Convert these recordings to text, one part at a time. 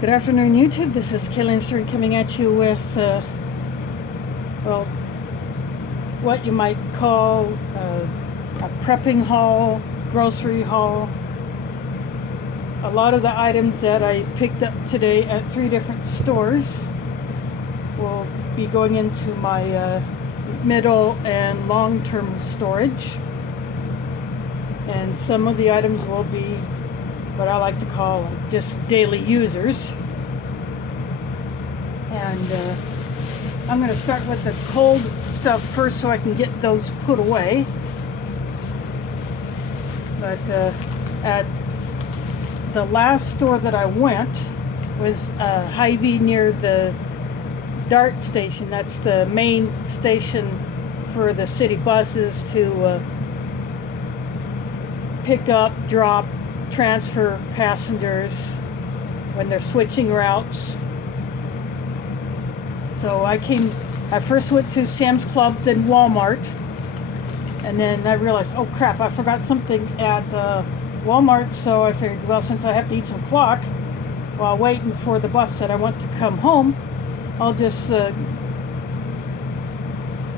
Good afternoon, YouTube. This is Keystone coming at you with, well, what you might call a prepping haul, grocery haul. A lot of the items that I picked up today at 3 different stores will be going into my middle and long-term storage. And some of the items will be what I like to call just daily users. And I'm going to start with the cold stuff first so I can get those put away. But at the last store that I went was HyVee near the DART station. That's the main station for the city buses to pick up, drop, transfer passengers when they're switching routes. So I first went to Sam's Club, then Walmart, and then I realized, oh crap, I forgot something at Walmart. So I figured, well, since I have to eat some clock while waiting for the bus that I want to come home, I'll just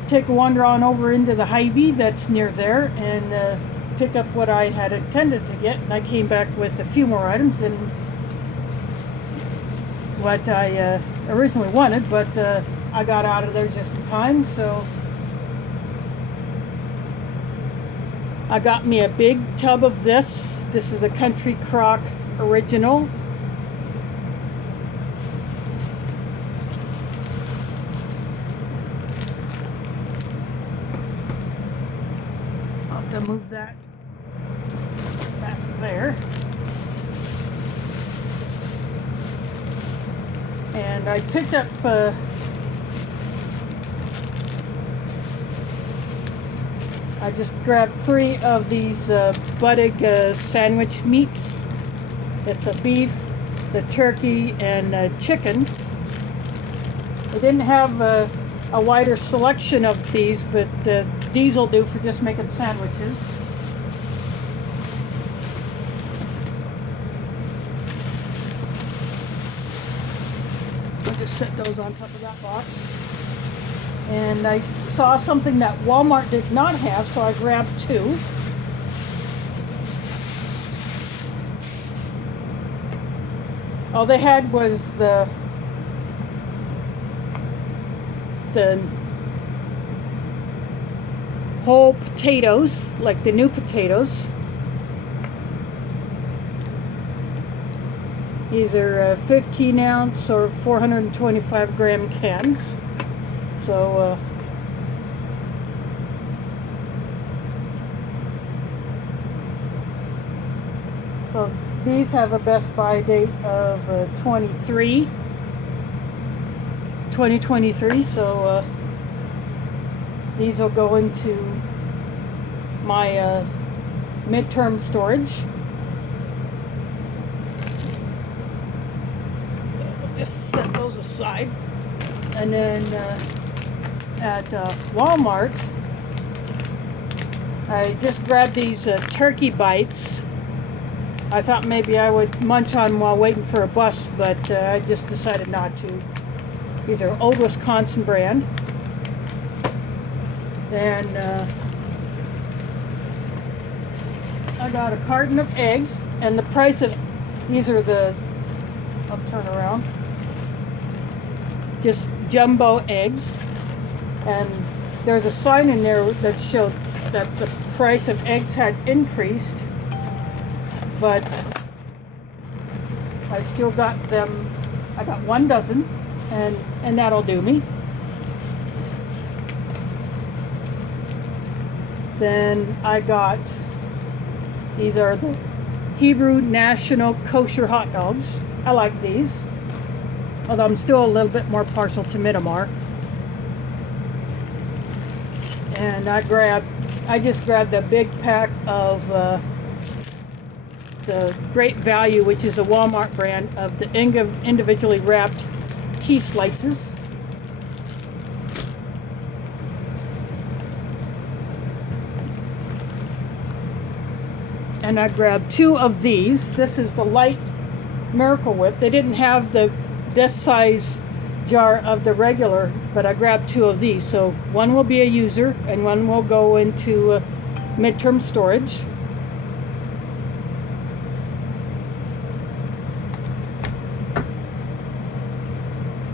take a wander on over into the HyVee that's near there and pick up what I had intended to get. And I came back with a few more items than what I originally wanted, but I got out of there just in time. So I got me a big tub of this. This is a Country Crock original. I'll have to move that back there. And I picked up I just grabbed 3 of these Buttig sandwich meats. It's a beef, the turkey, and chicken. They didn't have a wider selection of these, but these will do for just making sandwiches. I'll just set those on top of that box. And I saw something that Walmart did not have, so I grabbed 2. All they had was the whole potatoes, like the new potatoes. Either 15 ounce or 425 gram cans. So so these have a best buy date of 2023. So these will go into my midterm storage. So we'll just set those aside. And then at Walmart, I just grabbed these turkey bites. I thought maybe I would munch on them while waiting for a bus, but I just decided not to. These are old Wisconsin brand. And I got a carton of eggs, and the price of these are I'll turn around, just jumbo eggs. And there's a sign in there that shows that the price of eggs had increased, but I still got them. I got 1 dozen, and that'll do me. Then I got, these are the Hebrew National Kosher hot dogs. I like these, although I'm still a little bit more partial to Midamar. And I just grabbed a big pack of the Great Value, which is a Walmart brand, of the individually wrapped cheese slices. and I grabbed 2 of these. This is the light Miracle Whip. They didn't have this size jar of the regular, but I grabbed 2 of these. So one will be a user and one will go into midterm storage.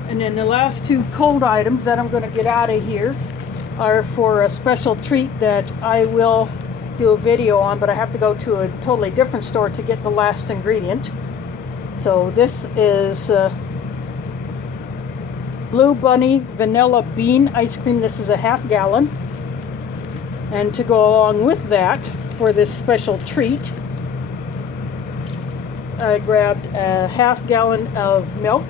And then the last 2 cold items that I'm going to get out of here are for a special treat that I will do a video on, but I have to go to a totally different store to get the last ingredient. So this is Blue Bunny Vanilla Bean Ice Cream. This is a ½ gallon. And to go along with that, for this special treat, I grabbed a ½ gallon of milk.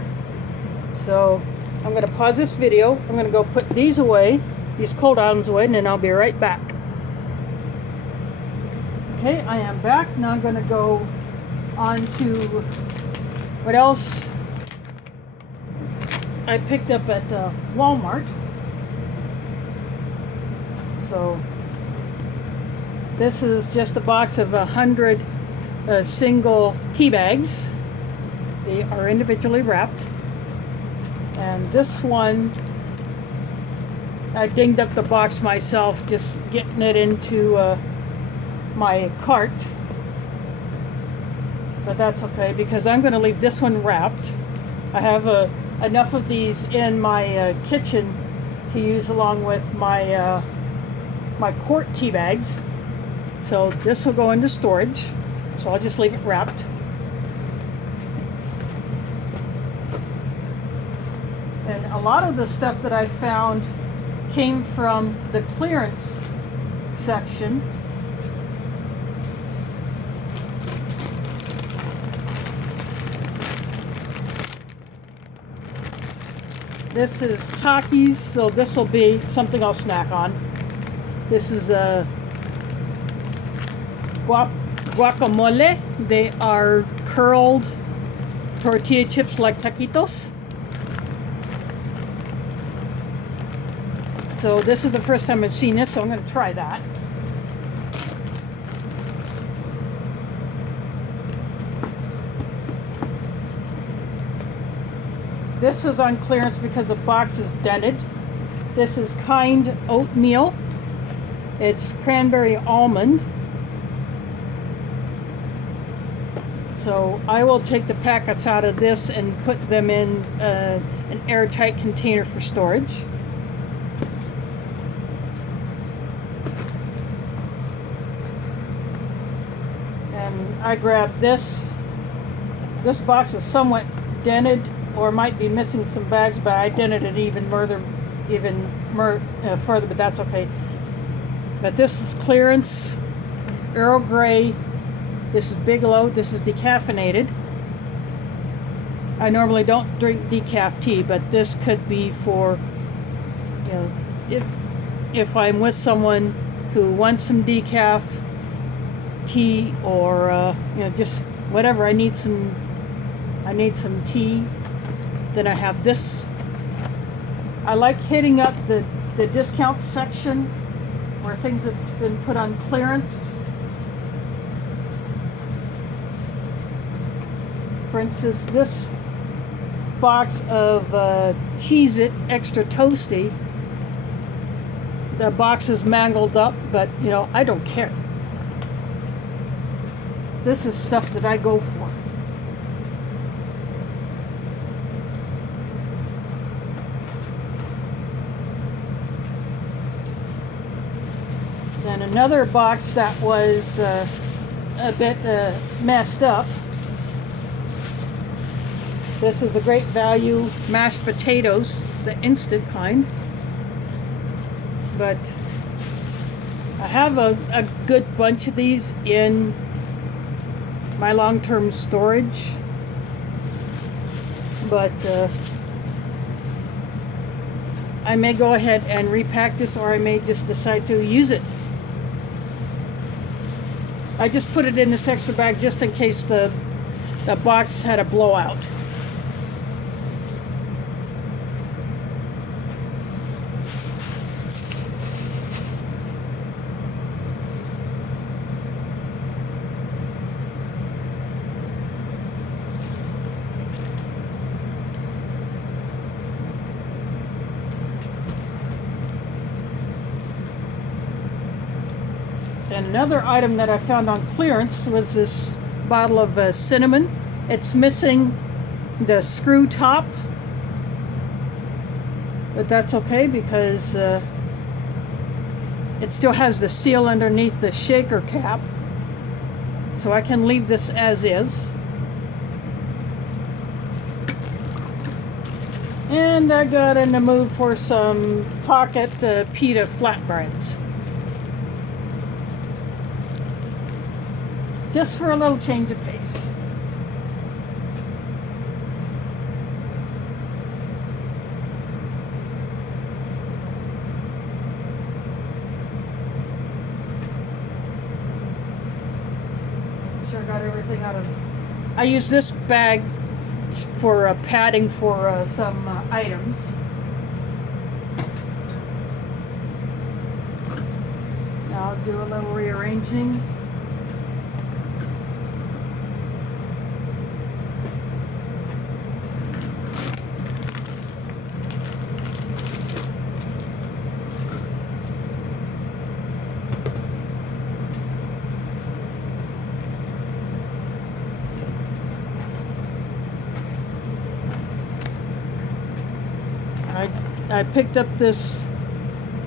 So I'm going to pause this video. I'm going to go put these away, these cold items away, and then I'll be right back. Okay, I am back. Now I'm going to go on to what else I picked up at Walmart. So this is just a box of 100 single tea bags. They are individually wrapped. And this one, I dinged up the box myself, just getting it into my cart. But that's okay, because I'm going to leave this one wrapped. I have enough of these in my kitchen to use along with my my quart tea bags. So this will go into storage. So I'll just leave it wrapped. And a lot of the stuff that I found came from the clearance section. This is Takis, so this will be something I'll snack on. This is a guacamole. They are curled tortilla chips like taquitos. So this is the first time I've seen this, so I'm going to try that. This is on clearance because the box is dented. This is Kind oatmeal. It's Cranberry Almond. So I will take the packets out of this and put them in an airtight container for storage. And I grabbed this. This box is somewhat dented, or might be missing some bags, but I dented it even further, but that's okay. But this is clearance, Earl Grey. This is Bigelow. This is decaffeinated. I normally don't drink decaf tea, but this could be for, you know, if I'm with someone who wants some decaf tea, or you know, just whatever. I need some tea. Then I have this. I like hitting up the discount section where things have been put on clearance. For instance, this box of Cheez-It Extra Toasty. The box is mangled up, but you know, I don't care. This is stuff that I go for. And another box that was a bit messed up. This is the Great Value mashed potatoes, the instant kind. But I have a good bunch of these in my long-term storage. But I may go ahead and repack this, or I may just decide to use it. I just put it in this extra bag just in case the box had a blowout. another item that I found on clearance was this bottle of cinnamon. It's missing the screw top, but that's okay because it still has the seal underneath the shaker cap, so I can leave this as is. And I got in the mood for some pocket pita flatbreads. Just for a little change of pace. Sure got everything out of... I use this bag for padding for some items. Now I'll do a little rearranging. I picked up this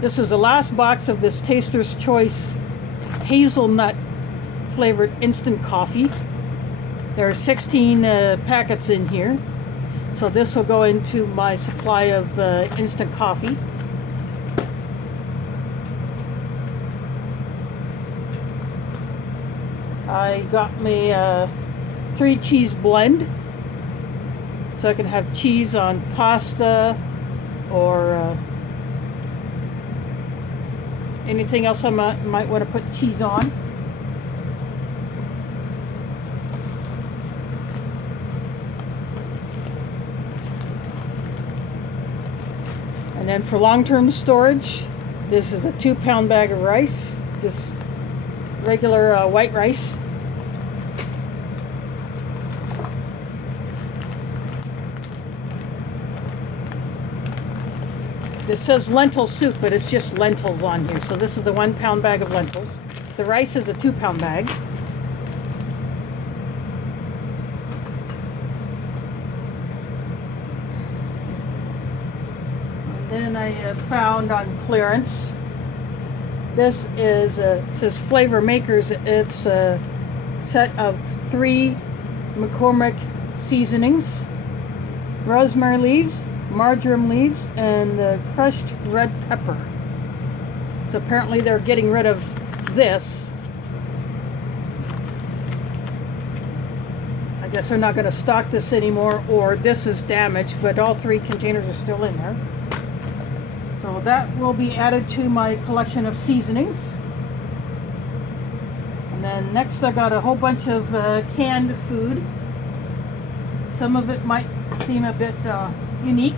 is the last box of this Taster's Choice Hazelnut flavored instant coffee. There are 16 packets in here, so this will go into my supply of instant coffee. I got me a 3-cheese blend, so I can have cheese on pasta or anything else I might want to put cheese on. And then for long-term storage, this is a 2-pound bag of rice, just regular white rice. It says lentil soup, but it's just lentils on here. So this is a 1-pound bag of lentils. The rice is a 2-pound bag. And then I found on clearance, this is, it says Flavor Makers. It's a set of 3 McCormick seasonings, rosemary leaves, marjoram leaves, and crushed red pepper. So apparently they're getting rid of this. I guess they're not going to stock this anymore, or this is damaged, but all 3 containers are still in there. So that will be added to my collection of seasonings. And then next I got a whole bunch of canned food. Some of it might seem a bit unique.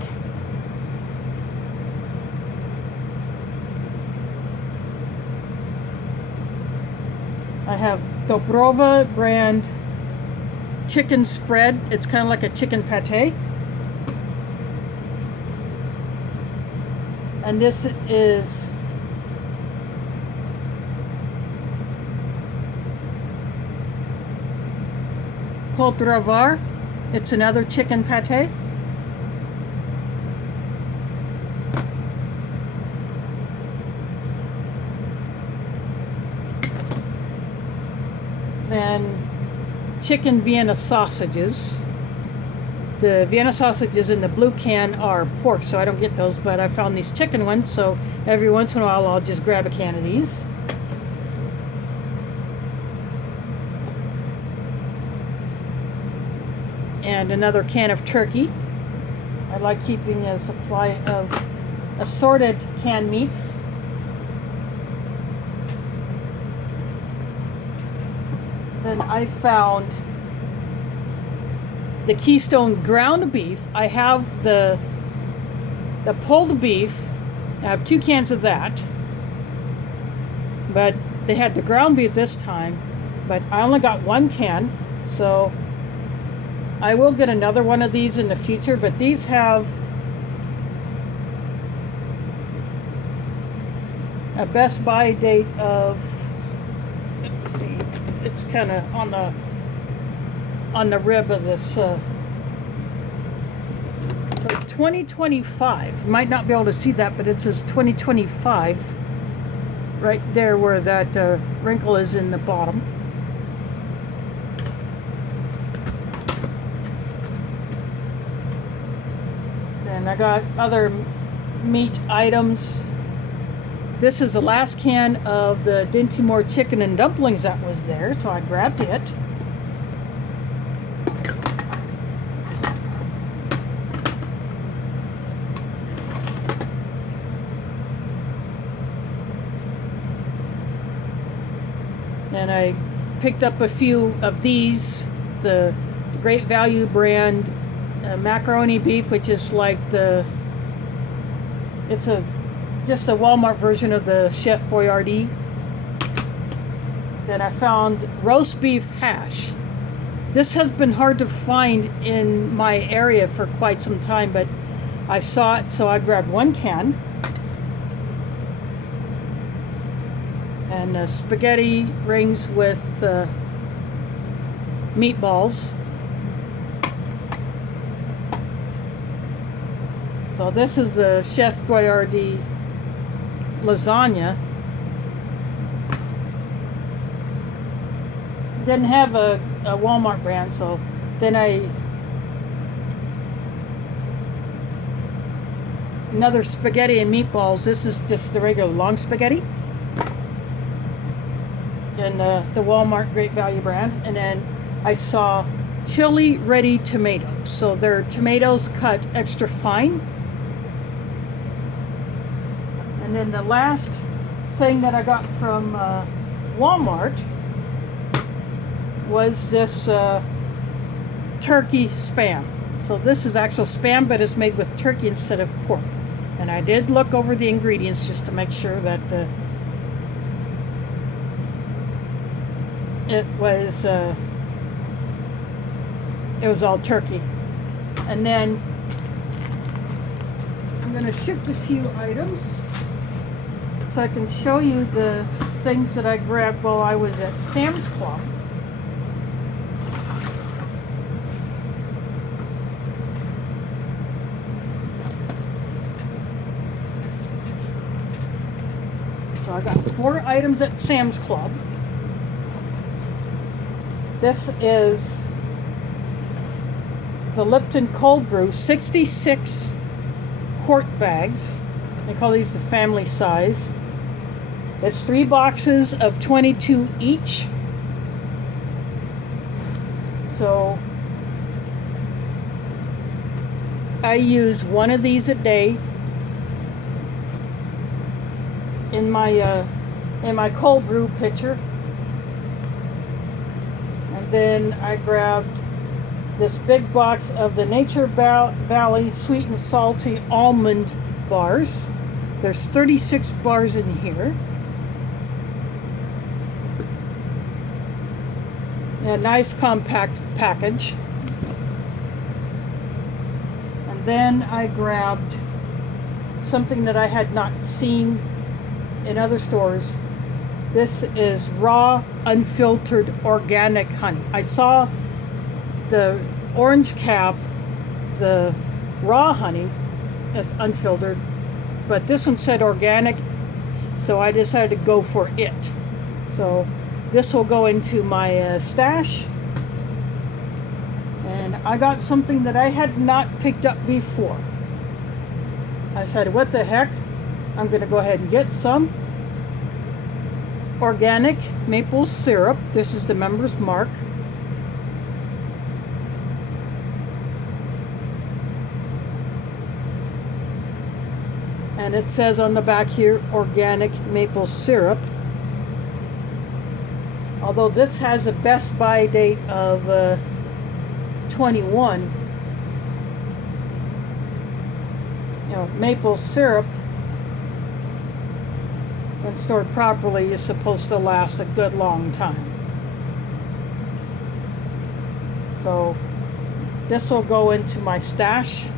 I have Dobrova brand chicken spread. It's kind of like a chicken pate. And this is Koltravar. It's another chicken pate. Then chicken Vienna sausages. The Vienna sausages in the blue can are pork, so I don't get those, but I found these chicken ones, so every once in a while I'll just grab a can of these. And another can of turkey. I like keeping a supply of assorted canned meats. Then I found the Keystone ground beef. I have the pulled beef. I have 2 cans of that. But they had the ground beef this time. But I only got 1 can. So I will get another one of these in the future. But these have a best by date of Let's see, it's kind of on the rib of this. So 2025. Might not be able to see that, but it says 2025 right there where that wrinkle is in the bottom. And I got other meat items. This is the last can of the Dinty Moore chicken and dumplings that was there, so I grabbed it. And I picked up a few of these, the Great Value brand macaroni beef, which is like it's just a Walmart version of the Chef Boyardee. Then I found roast beef hash. This has been hard to find in my area for quite some time, but I saw it, so I grabbed one can. And spaghetti rings with meatballs. So this is the Chef Boyardee lasagna. Didn't have a Walmart brand, so then another spaghetti and meatballs. This is just the regular long spaghetti. And the Walmart Great Value brand. And then I saw chili ready tomatoes. So they're tomatoes cut extra fine. And then the last thing that I got from Walmart was this turkey Spam. So this is actual Spam, but it's made with turkey instead of pork. And I did look over the ingredients just to make sure that it was all turkey. And then I'm going to shift a few items so I can show you the things that I grabbed while I was at Sam's Club. So I got 4 items at Sam's Club. This is the Lipton Cold Brew, 66 quart bags. They call these the family size. It's 3 boxes of 22 each. So I use one of these a day in my cold brew pitcher. And then I grabbed this big box of the Nature Valley Sweet and Salty Almond bars. There's 36 bars in here. A nice compact package. And then I grabbed something that I had not seen in other stores. This is raw, unfiltered, organic honey. I saw the orange cap, the raw honey, that's unfiltered, but this one said organic, so I decided to go for it. So this will go into my stash. And I got something that I had not picked up before. I said, what the heck? I'm going to go ahead and get some organic maple syrup. This is the Member's Mark. And it says on the back here, organic maple syrup. Although this has a best by date of 21. You know, maple syrup, when stored properly, is supposed to last a good long time. So this will go into my stash.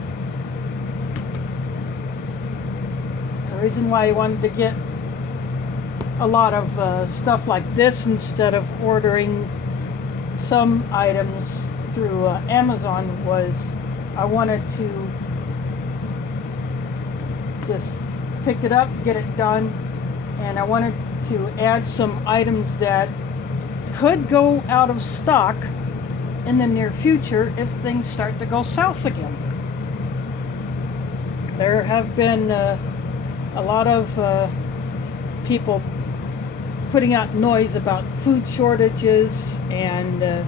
The reason why I wanted to get a lot of stuff like this instead of ordering some items through Amazon was I wanted to just pick it up, get it done, and I wanted to add some items that could go out of stock in the near future if things start to go south again. There have been a lot of people putting out noise about food shortages and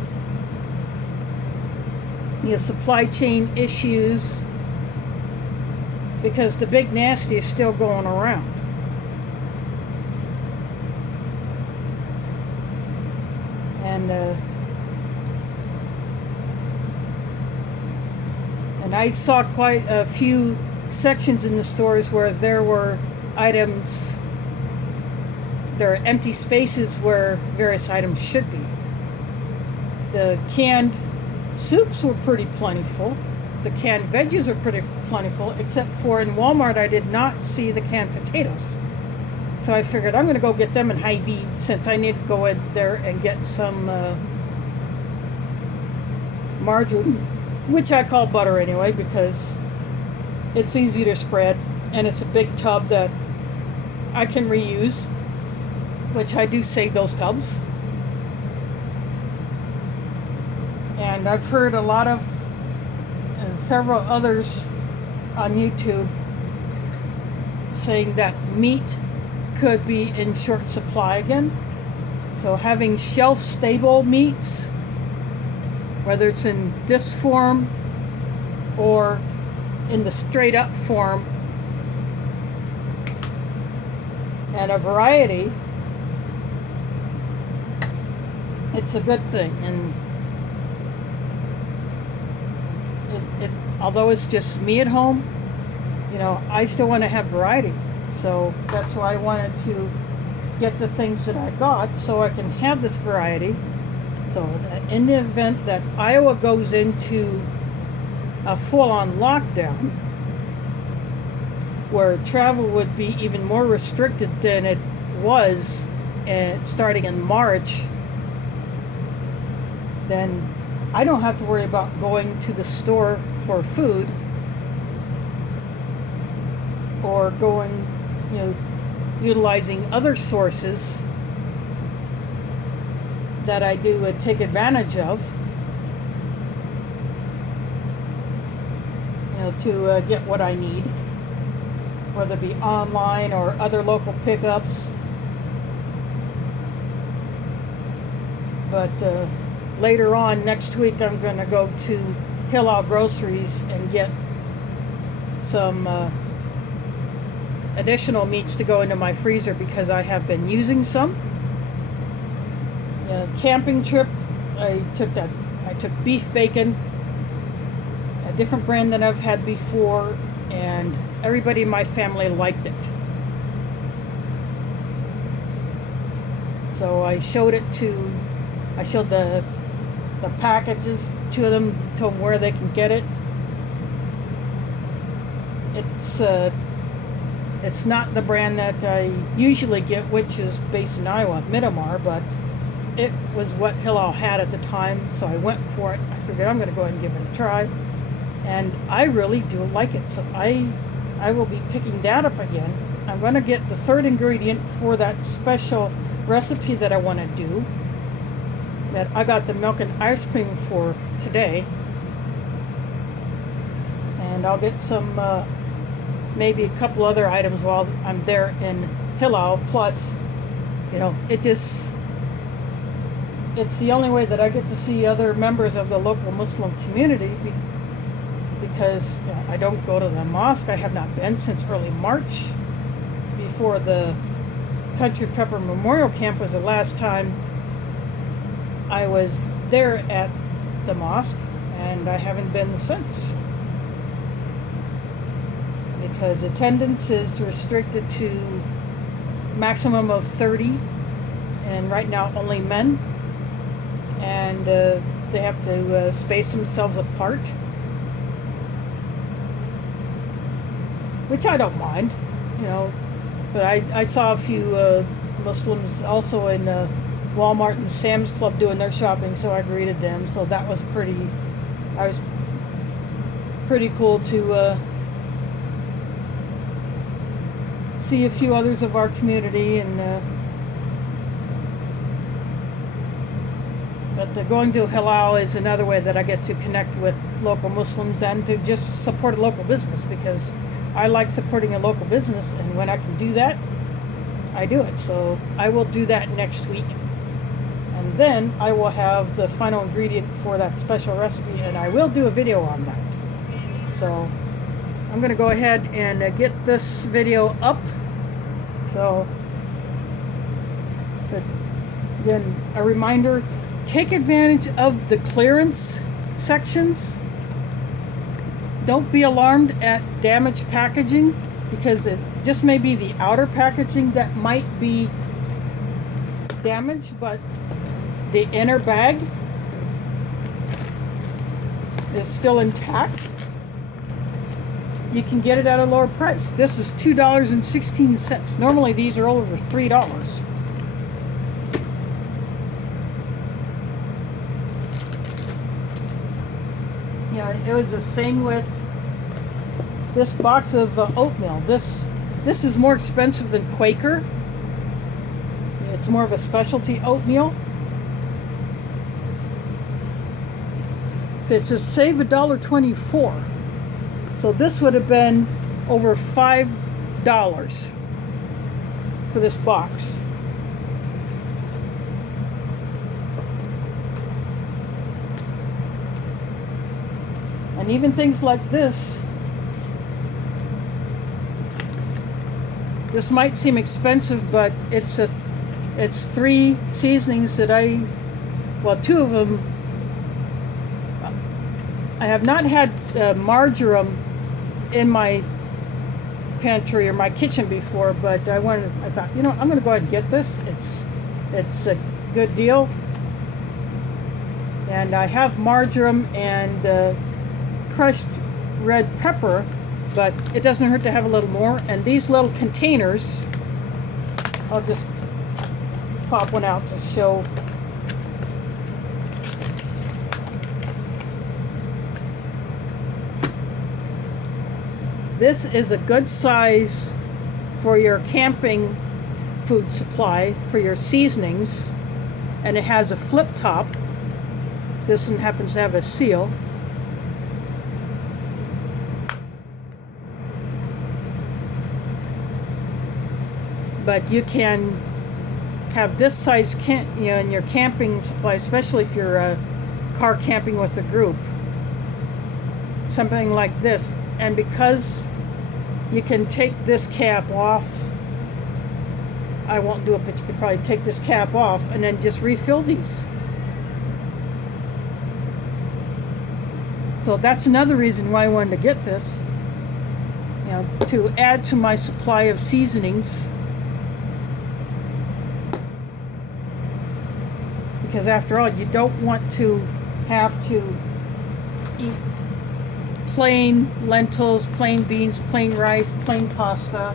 supply chain issues because the big nasty is still going around. And I saw quite a few sections in the stores where there were items, there are empty spaces where various items should be. The canned soups were pretty plentiful. The canned veggies are pretty plentiful, except for in Walmart I did not see the canned potatoes. So I figured I'm going to go get them in HyVee since I need to go in there and get some marjoram, which I call butter anyway because it's easy to spread and it's a big tub that I can reuse, which I do save those tubs. And I've heard a lot of several others on YouTube saying that meat could be in short supply again. So having shelf-stable meats, whether it's in this form or in the straight-up form, and a variety, it's a good thing. And although it's just me at home, I still want to have variety. So that's why I wanted to get the things that I got so I can have this variety. So in the event that Iowa goes into a full-on lockdown, where travel would be even more restricted than it was starting in March, then I don't have to worry about going to the store for food or going, utilizing other sources that I do take advantage of, to get what I need, whether it be online or other local pickups. But later on next week, I'm going to go to Hillel Groceries and get some additional meats to go into my freezer because I have been using some. Camping trip, I took beef bacon, a different brand than I've had before, and everybody in my family liked it. So I showed the packages to them, told them where they can get it. It's not the brand that I usually get, which is based in Iowa, Midamar, but it was what Hillel had at the time, so I went for it. I figured I'm going to go ahead and give it a try, and I really do like it. So I will be picking that up again. I'm going to get the third ingredient for that special recipe that I want to do, that I got the milk and ice cream for today. And I'll get some, maybe a couple other items while I'm there in Hillel. Plus, it's the only way that I get to see other members of the local Muslim community because I don't go to the mosque. I have not been since early March. Before the Country Pepper Memorial Camp was the last time I was there at the mosque, and I haven't been since. Because attendance is restricted to maximum of 30, and right now only men, and they have to space themselves apart, which I don't mind, but I saw a few Muslims also in Walmart and Sam's Club doing their shopping, so I greeted them. So that was pretty cool to see a few others of our community. And but going to halal is another way that I get to connect with local Muslims and to just support a local business, because I like supporting a local business, and when I can do that, I do it. So I will do that next week, and then I will have the final ingredient for that special recipe, and I will do a video on that. So I'm going to go ahead and get this video up. So, but again, a reminder, take advantage of the clearance sections. Don't be alarmed at damaged packaging, because it just may be the outer packaging that might be damaged, but the inner bag is still intact. You can get it at a lower price. This is $2.16. Normally these are over $3. Yeah, it was the same with this box of oatmeal. This is more expensive than Quaker. It's more of a specialty oatmeal. So it says save $1.24. So this would have been over $5 for this box. And even things like this might seem expensive, but it's 3 seasonings that two of them. I have not had marjoram in my pantry or my kitchen before, but I thought, I'm going to go ahead and get this. It's a good deal. And I have marjoram and crushed red pepper, but it doesn't hurt to have a little more. And these little containers, I'll just pop one out to show. This is a good size for your camping food supply, for your seasonings, and it has a flip top. This one happens to have a seal. But you can have this size in your camping supply, especially if you're car camping with a group. Something like this. And because you can take this cap off, I won't do it, but you could probably take this cap off and then just refill these. So that's another reason why I wanted to get this, to add to my supply of seasonings. Because after all, you don't want to have to eat plain lentils, plain beans, plain rice, plain pasta.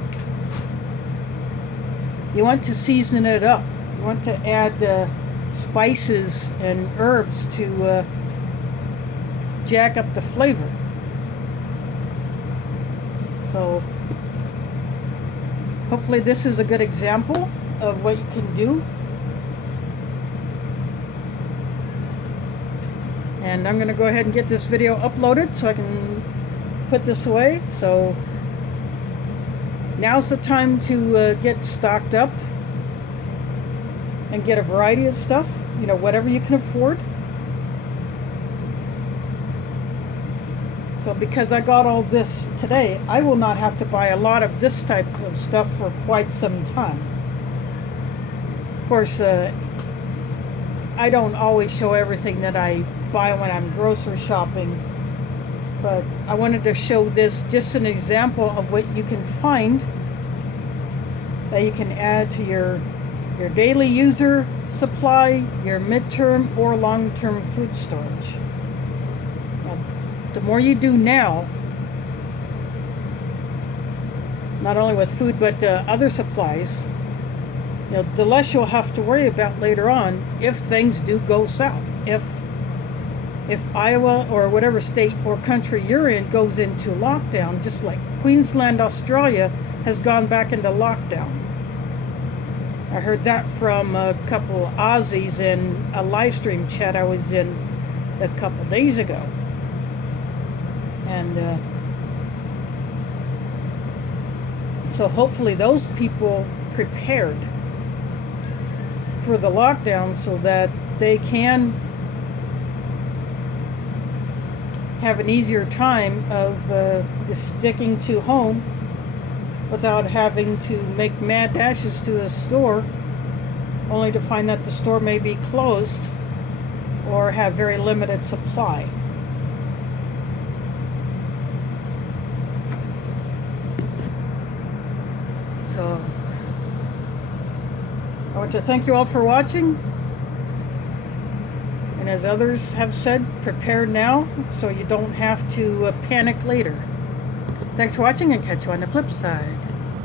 You want to season it up. You want to add spices and herbs to jack up the flavor. So hopefully this is a good example of what you can do. And I'm going to go ahead and get this video uploaded so I can put this away. So now's the time to get stocked up and get a variety of stuff, whatever you can afford. So because I got all this today, I will not have to buy a lot of this type of stuff for quite some time. Of course, I don't always show everything that I buy when I'm grocery shopping, but I wanted to show this just an example of what you can find that you can add to your daily user supply, your midterm or long-term food storage. Now, the more you do now, not only with food but other supplies, the less you'll have to worry about later on if things do go south. If Iowa or whatever state or country you're in goes into lockdown, just like Queensland, Australia has gone back into lockdown. I heard that from a couple Aussies in a live stream chat I was in a couple days ago. And so hopefully those people prepared for the lockdown so that they can have an easier time of just sticking to home without having to make mad dashes to a store only to find that the store may be closed or have very limited supply. So I want to thank you all for watching, and as others have said, prepare now so you don't have to panic later. Thanks for watching, and catch you on the flip side.